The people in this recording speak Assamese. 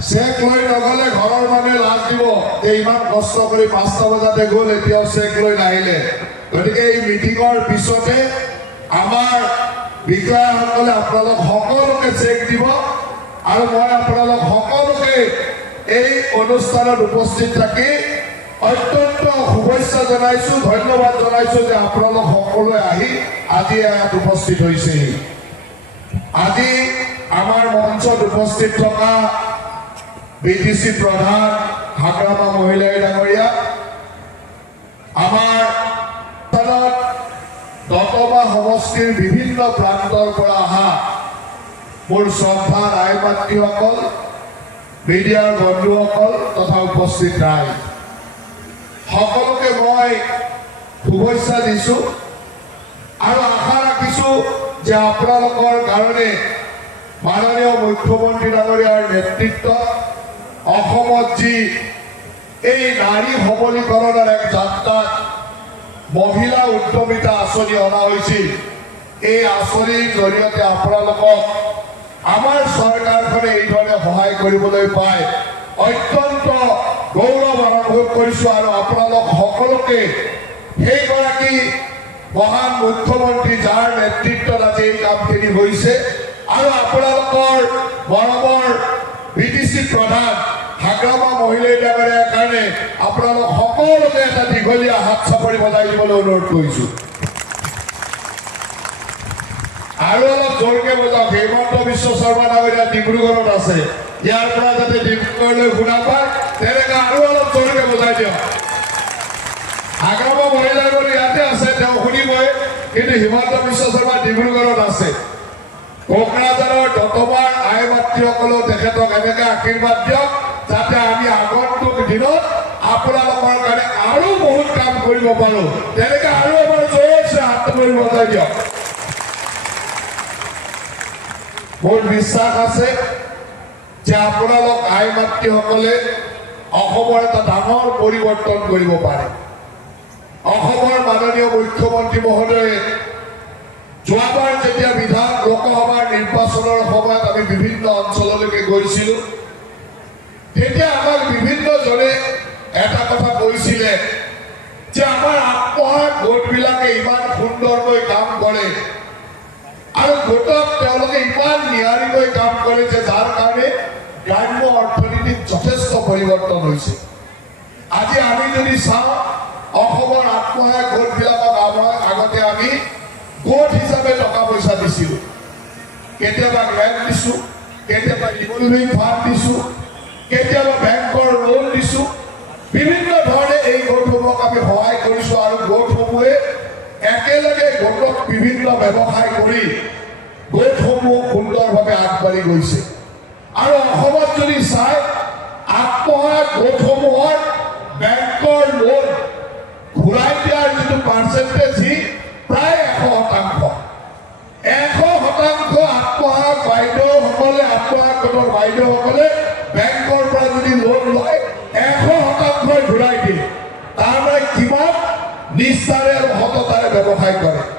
চেক লৈ নগলে ঘৰৰ মানুহে লাজ দিব যে ইমান কষ্ট কৰি 5টা বজাতে গ'ল, এতিয়াও চেক লৈ নাহিলে। গতিকে এই মিটিঙৰ পিছতে আমাৰ বিষয়াসকলে আপোনালোক সকলোকে চেক দিব আৰু মই আপোনালোক সকলোকে এই অনুষ্ঠানত উপস্থিত থাকি অত্যন্ত শুভেচ্ছা জনাইছোঁ, ধন্যবাদ জনাইছোঁ যে আপোনালোক সকলোৱে আহি আজি ইয়াত উপস্থিত হৈছেহি। আজি আমাৰ মঞ্চত উপস্থিত থকা BTC প্ৰধান হাগ্ৰামা মহিলাই ডাঙৰীয়া, আমাৰ দতমা সমষ্টিৰ বিভিন্ন প্ৰান্তৰ পৰা অহা মোৰ শ্ৰদ্ধা ৰায় মাতৃসকল, মিডিয়াৰ বন্ধুসকল তথা উপস্থিত ৰাইজ, সকলোকে মই শুভেচ্ছা দিছোঁ আৰু আশা ৰাখিছোঁ যে আপোনালোকৰ কাৰণে মাননীয় মুখ্যমন্ত্ৰী ডাঙৰীয়াৰ নেতৃত্বত অসমত যি এই নাৰী সবলীকৰণৰ এক যাত্ৰাত মহিলা উদ্যমিতা আঁচনি অনা হৈছিল, এই আঁচনিৰ জৰিয়তে আপোনালোকক আমাৰ চৰকাৰখনে এইধৰণে সহায় কৰিবলৈ পাই অত্যন্ত গৌৰৱ অনুভৱ কৰিছোঁ আৰু আপোনালোক সকলোকে সেইগৰাকী মহান মুখ্যমন্ত্ৰী যাৰ নেতৃত্বত আজি এই কামখিনি হৈছে আৰু আপোনালোকৰ মৰমৰ BTC প্ৰধান হাগ্ৰামা মহিলাই ডাঙৰীয়াৰ কাৰণে আপোনালোক সকলোকে এটা দীঘলীয়া হাত চাপৰি বজাই দিবলৈ অনুৰোধ কৰিছোঁ। আৰু অলপ জোৰকে বজাওক। হিমন্ত বিশ্ব শৰ্মা ডাঙৰীয়া ডিব্ৰুগড়ত আছে, ইয়াৰ পৰা যাতে ডিব্ৰুগড়লৈ শুনা পায় তেনেকৈ আৰু অলপ জোৰকে বজাই দিয়ক। হাগ্ৰামা মহিলাই ডাঙৰীয়া ইয়াতে আছে, তেওঁ শুনিবই, কিন্তু হিমন্ত বিশ্ব শৰ্মা ডিব্ৰুগড়ত আছে। কোকৰাঝাৰৰ দতমাৰ আই মাতৃসকলেও তেখেতক এনেকৈ আশীৰ্বাদ দিয়ক যাতে আমি আগন্তুক দিনত আপোনালোকৰ কাৰণে আৰু বহুত কাম কৰিব পাৰোঁ। তেনেকৈ আৰু এবাৰ জোৰছে হাত ধৰি বজাই দিয়ক। মোৰ বিশ্বাস আছে যে আপোনালোক আই মাতৃসকলে অসমৰ এটা ডাঙৰ পৰিৱৰ্তন কৰিব পাৰে। অসমৰ মাননীয় মুখ্যমন্ত্ৰী মহোদয়ে যোৱাবাৰ যেতিয়া লোকসভাৰ নিৰ্বাচনৰ সময়ত আমি বিভিন্ন অঞ্চললৈকে গৈছিলোঁ, তেতিয়া আমাক বিভিন্নজনে এটা কথা কৈছিলে যে আমাৰ আত্মসহায়ক গোটবিলাকে ইমান সুন্দৰকৈ কাম কৰে আৰু গোটক তেওঁলোকে ইমান নিয়াৰিকৈ কাম কৰে যে যাৰ কাৰণে গ্ৰাম্য অৰ্থনীতিত যথেষ্ট পৰিৱৰ্তন হৈছে। আজি আমি যদি চাওঁ, অসমৰ আত্মসহায়ক গোটবিলাকক আগতে আমি গোট হিচাপে টকা পইচা দিছিলোঁ, কেতিয়াবা গ্ৰেণ্ট দিছোঁ, কেতিয়াবা ৰিভলভিং ফাণ্ড দিছোঁ, কেতিয়াবা বেংকৰ লোন দিছোঁ। বিভিন্ন ধৰণে এই গোটসমূহক আমি সহায় কৰিছোঁ আৰু গোটসমূহে একেলগে গোটক বিভিন্ন ব্যৱসায় কৰি গোটসমূহ সুন্দৰভাৱে আগবাঢ়ি গৈছে। আৰু অসমত যদি চাই, আত্মসহায়ক গোটসমূহৰ বেংকৰ লোন ঘূৰাই দিয়াৰ যিটো পাৰ্চেণ্টেজ প্ৰায় 100%। 100% আত্মসহায়ক বাইদেউসকলে, আত্মসহায়ক গোটৰ বাইদেউসকলে বেংকৰ পৰা যদি লোন লয় 100% ঘূৰাই দিয়ে। তাৰমানে কিমান নিষ্ঠাৰে আৰু সততাৰে ব্যৱসায় কৰে।